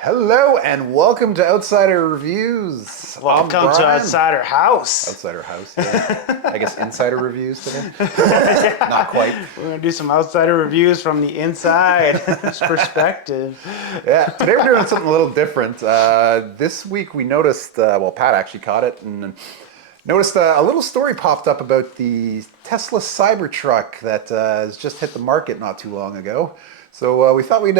Hello and welcome to Outsider Reviews. I'm Welcome to Brian. Outsider House. Outsider House, yeah. I guess Insider Reviews today. Not quite. We're gonna do some outsider reviews from the inside perspective. Yeah, today we're doing something a little different. This week we noticed, Pat actually caught it and noticed a little story popped up about the Tesla Cybertruck that has just hit the market not too long ago. So we thought we'd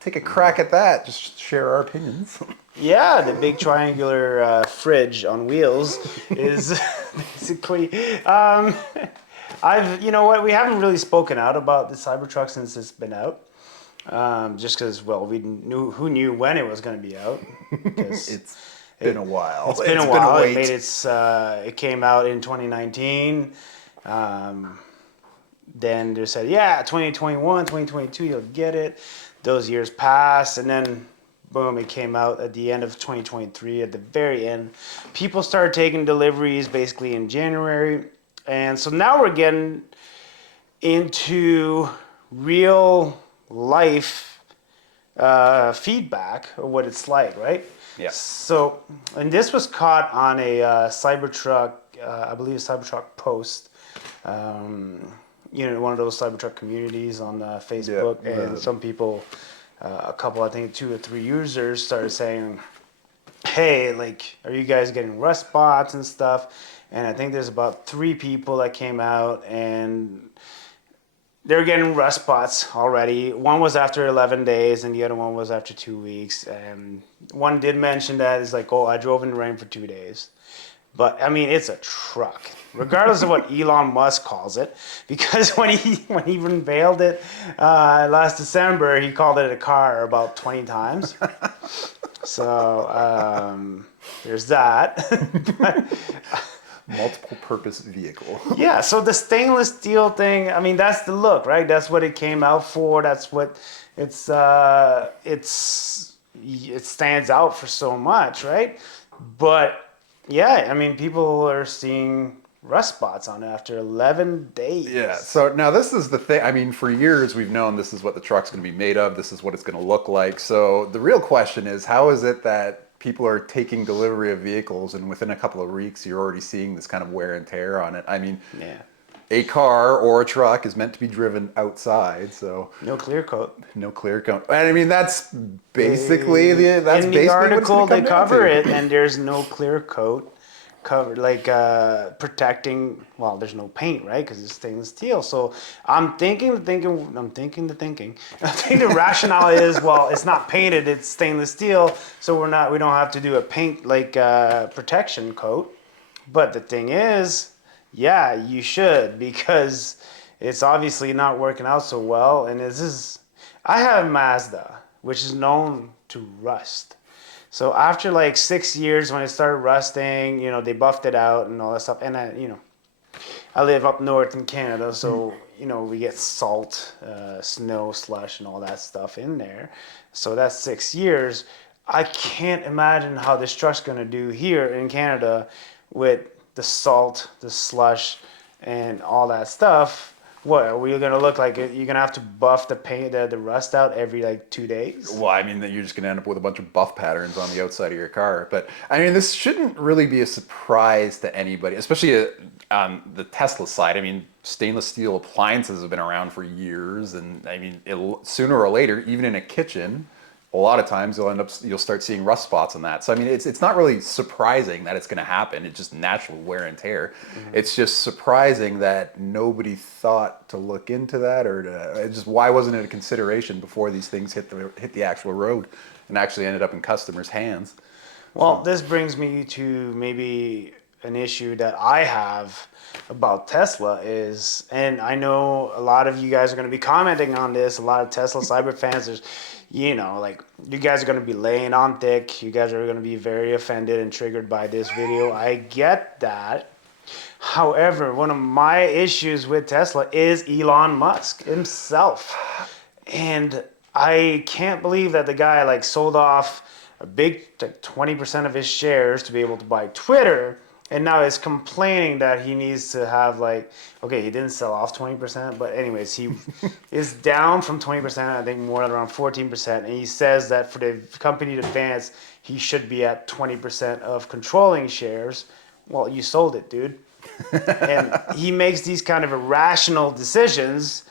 take a crack at that, just share our opinions. Yeah, the big triangular fridge on wheels is basically. You know what, we haven't really spoken out about the Cybertruck since it's been out. Just because, well, who knew when it was going to be out. It's been a while. It's been a while. It came out in 2019. Then they said, yeah, 2021, 2022, you'll get it. Those years passed, and then boom, it came out at the end of 2023. At the very end, people started taking deliveries basically in January, and so now we're getting into real life feedback of what it's like, right? Yeah. So, and this was caught on a Cybertruck, I believe, a Cybertruck post. One of those Cybertruck communities on Facebook, and some people, a couple, I think 2 or 3 users started saying, hey, like, are you guys getting rust spots and stuff? And I think there's about 3 people that came out and they're getting rust spots already. One was after 11 days and the other one was after 2 weeks. And one did mention that it's like, oh, I drove in the rain for 2 days. But I mean, it's a truck, regardless of what Elon Musk calls it, because when he unveiled it last December, he called it a car about 20 times. So there's that. Multiple purpose vehicle. Yeah, so the stainless steel thing, I mean, that's the look, right? That's what it came out for. That's what it stands out for so much, right? But yeah, I mean, people are seeing rust spots on it after 11 days. Yeah, so now this is the thing. I mean, for years we've known this is what the truck's going to be made of. This is what it's going to look like. So the real question is, how is it that people are taking delivery of vehicles and within a couple of weeks you're already seeing this kind of wear and tear on it? I mean, Yeah. a car or a truck is meant to be driven outside, so No clear coat. no clear coat. And I mean, that's basically that's in basically the what it's article gonna they come down cover to. it, and there's no clear coat covered, like protecting. Well, there's no paint, right? Because it's stainless steel. So I think the rationale is, well, it's not painted, it's stainless steel, so we don't have to do a paint like protection coat. But the thing is, yeah, you should, because it's obviously not working out so well. And I have Mazda, which is known to rust. So after like 6 years, when it started rusting, they buffed it out and all that stuff. And I live up north in Canada, so we get salt, snow, slush, and all that stuff in there. So that's 6 years. I can't imagine how this truck's gonna do here in Canada with the salt, the slush, and all that stuff. What are we gonna look like? You're gonna have to buff the paint, the rust out every like 2 days. Well, I mean, that you're just going to end up with a bunch of buff patterns on the outside of your car. But I mean, this shouldn't really be a surprise to anybody, especially on the Tesla side. I mean, stainless steel appliances have been around for years, and I mean, sooner or later, even in a kitchen, a lot of times you'll start seeing rust spots on that. So I mean, it's not really surprising that it's going to happen. It's just natural wear and tear. Mm-hmm. It's just surprising that nobody thought to look into that, or why wasn't it a consideration before these things hit the actual road and actually ended up in customers' hands. Well, this brings me to maybe an issue that I have about Tesla is, and I know a lot of you guys are going to be commenting on this, a lot of Tesla Cyber fans, there's, like, you guys are going to be laying on thick. You guys are going to be very offended and triggered by this video. I get that. However, one of my issues with Tesla is Elon Musk himself. And I can't believe that the guy, like, sold off a big, like, 20% of his shares to be able to buy Twitter. And now he's complaining that he needs to have like, okay, he didn't sell off 20%, but anyways, he is down from 20%, I think more than around 14%. And he says that for the company to advance, he should be at 20% of controlling shares. Well, you sold it, dude. And he makes these kind of irrational decisions.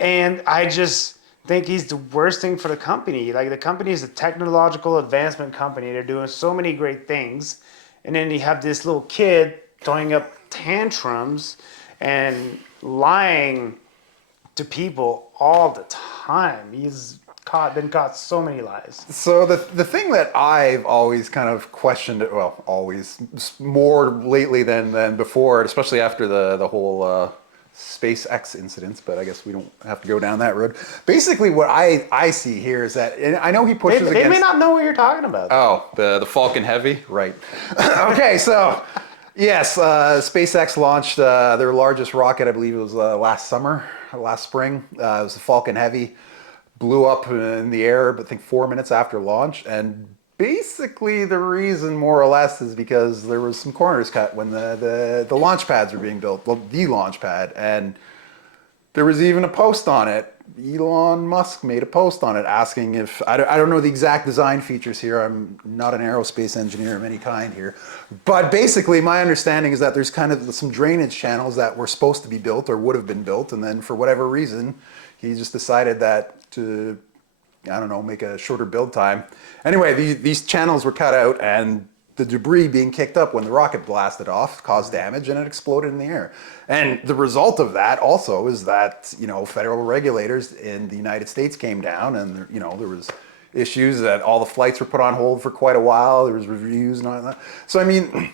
And I just think he's the worst thing for the company. Like the company is a technological advancement company. They're doing so many great things. And then you have this little kid throwing up tantrums and lying to people all the time. Been caught so many lies. So the thing that I've always kind of questioned, well, always more lately than before, especially after the whole SpaceX incidents, but I guess we don't have to go down that road. Basically, what I see here is that, and I know he pushes They against. may not know what you're talking about. Oh, the Falcon Heavy, right? Okay, so yes, SpaceX launched their largest rocket. I believe it was last spring. It was the Falcon Heavy. Blew up in the air, I think 4 minutes after launch, and basically the reason more or less is because there was some corners cut when the launch pads were being built, well, the launch pad, and there was even a post on it. Elon Musk made a post on it asking if, I don't know the exact design features here, I'm not an aerospace engineer of any kind here, but basically my understanding is that there's kind of some drainage channels that were supposed to be built or would have been built, and then for whatever reason, he just decided that to, I don't know, make a shorter build time. Anyway, these channels were cut out, and the debris being kicked up when the rocket blasted off caused damage, and it exploded in the air. And the result of that also is that, federal regulators in the United States came down, and there was issues that all the flights were put on hold for quite a while. There was reviews and all that. So I mean,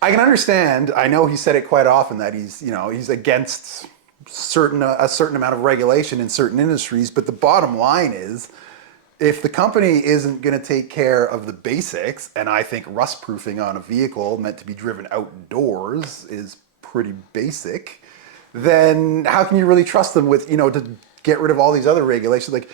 I can understand. I know he said it quite often that he's against a certain amount of regulation in certain industries, but the bottom line is, if the company isn't going to take care of the basics, and I think rust proofing on a vehicle meant to be driven outdoors is pretty basic, then how can you really trust them with, to get rid of all these other regulations? Like,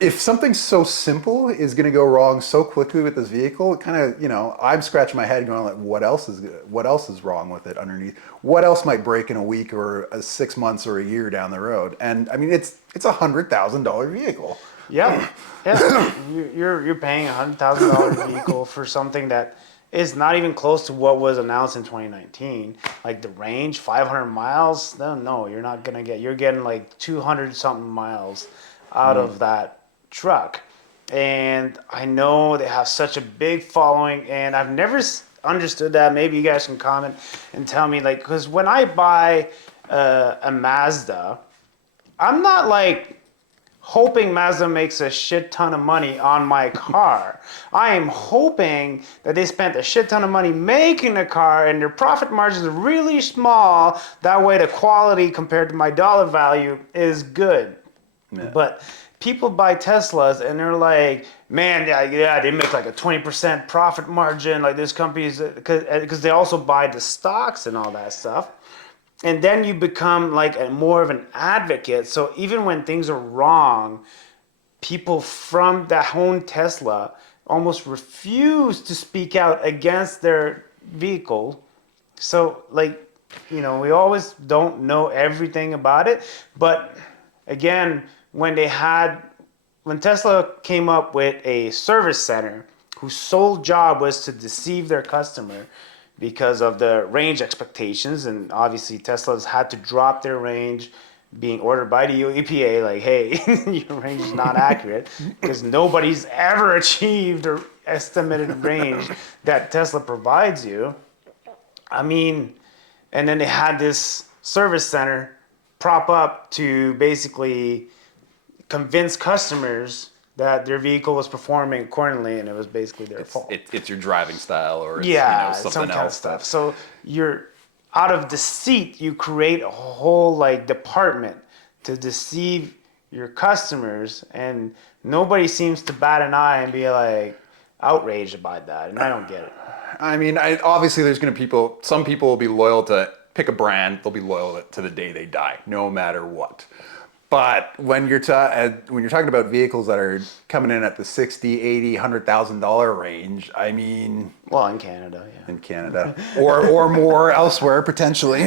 if something so simple is going to go wrong so quickly with this vehicle, it kind of, I'm scratching my head going like, what else is wrong with it underneath? What else might break in a week or 6 months or a year down the road? And I mean, it's $100,000 vehicle. Yeah. You're paying $100,000 vehicle for something that is not even close to what was announced in 2019. Like the range, 500 miles. No, you're not gonna get. You're getting like 200 something miles out of that truck. And I know they have such a big following, and I've never understood that. Maybe you guys can comment and tell me, like, because when I buy a Mazda, I'm not like hoping Mazda makes a shit ton of money on my car. I am hoping that they spent a shit ton of money making the car and their profit margins are really small. That way the quality compared to my dollar value is good. Yeah. But people buy Teslas and they're like, man, yeah, they make like a 20% profit margin. Like this company's, because they also buy the stocks and all that stuff. And then you become like more of an advocate. So even when things are wrong, people from that own Tesla almost refuse to speak out against their vehicle. So like, we always don't know everything about it. But again, when Tesla came up with a service center whose sole job was to deceive their customer because of the range expectations, and obviously Tesla's had to drop their range, being ordered by the EPA, like, hey, your range is not accurate, because nobody's ever achieved or estimated range that Tesla provides you. I mean, and then they had this service center prop up to basically convince customers that their vehicle was performing accordingly, and it was basically their fault. It's your driving style, or it's, something some else. Kind of stuff. So you're out of deceit. You create a whole like department to deceive your customers, and nobody seems to bat an eye and be like outraged about that. And I don't get it. I mean, obviously, there's going to some people will be loyal to pick a brand. They'll be loyal to the day they die, no matter what. But when you're talking about vehicles that are coming in at the 60, 80, $100,000 range, I mean, Well, in Canada, yeah. in Canada or more elsewhere potentially.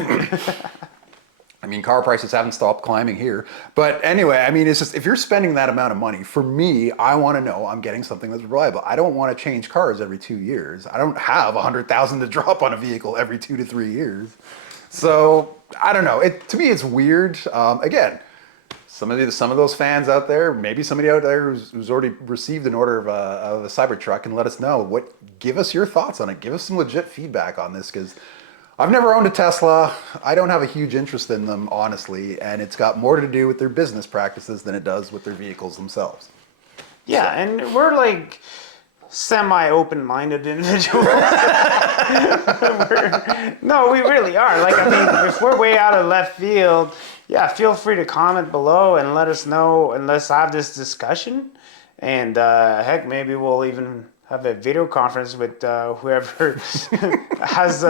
I mean, car prices haven't stopped climbing here. But anyway, I mean, it's just if you're spending that amount of money, for me, I want to know I'm getting something that's reliable. I don't want to change cars every 2 years. I don't have 100,000 to drop on a vehicle every 2 to 3 years. So I don't know. To me, it's weird. Again, some of those fans out there, maybe somebody out there who's already received an order of a Cybertruck, and let us know. Give us your thoughts on it. Give us some legit feedback on this, because I've never owned a Tesla. I don't have a huge interest in them, honestly, and it's got more to do with their business practices than it does with their vehicles themselves. Yeah, and we're like semi-open-minded individuals. No, we really are. Like, I mean, if we're way out of left field, yeah, feel free to comment below and let us know, and let's have this discussion. And heck, maybe we'll even have a video conference with whoever has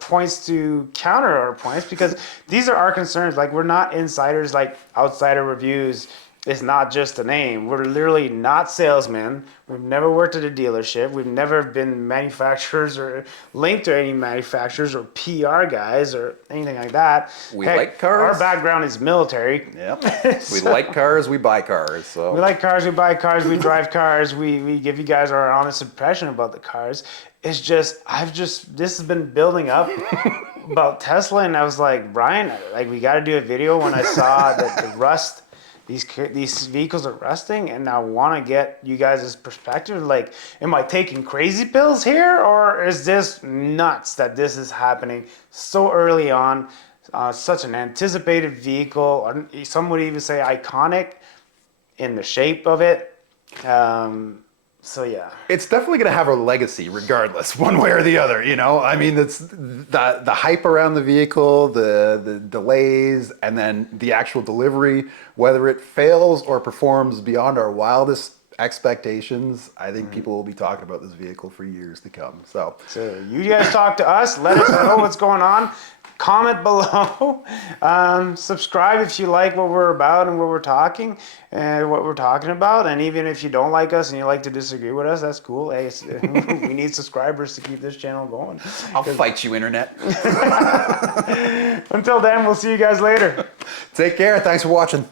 points to counter our points, because these are our concerns. Like, we're not insiders. Like, Outsider Reviews is not just a name. We're literally not salesmen. We've never worked at a dealership. We've never been manufacturers or linked to any manufacturers or PR guys or anything like that. We like cars. Our background is military. Yep. We like cars. We buy cars. So we like cars. We buy cars. We drive cars. We give you guys our honest impression about the cars. It's just, this has been building up about Tesla, and I was like, Brian, like, we got to do a video when I saw that the rust. These vehicles are rusting, and I want to get you guys' perspective. Like, am I taking crazy pills here, or is this nuts that this is happening so early on? Such an anticipated vehicle, or some would even say iconic in the shape of it. So yeah, it's definitely going to have a legacy, regardless, one way or the other. You know, I mean, it's the hype around the vehicle, the delays, and then the actual delivery. Whether it fails or performs beyond our wildest expectations, I think people will be talking about this vehicle for years to come. So you guys talk to us. Let us know what's going on. Comment below. Subscribe if you like what we're about and what we're talking about. And even if you don't like us and you like to disagree with us, that's cool. Hey, we need subscribers to keep this channel going. I'll fight you, internet. Until then, we'll see you guys later. Take care. Thanks for watching.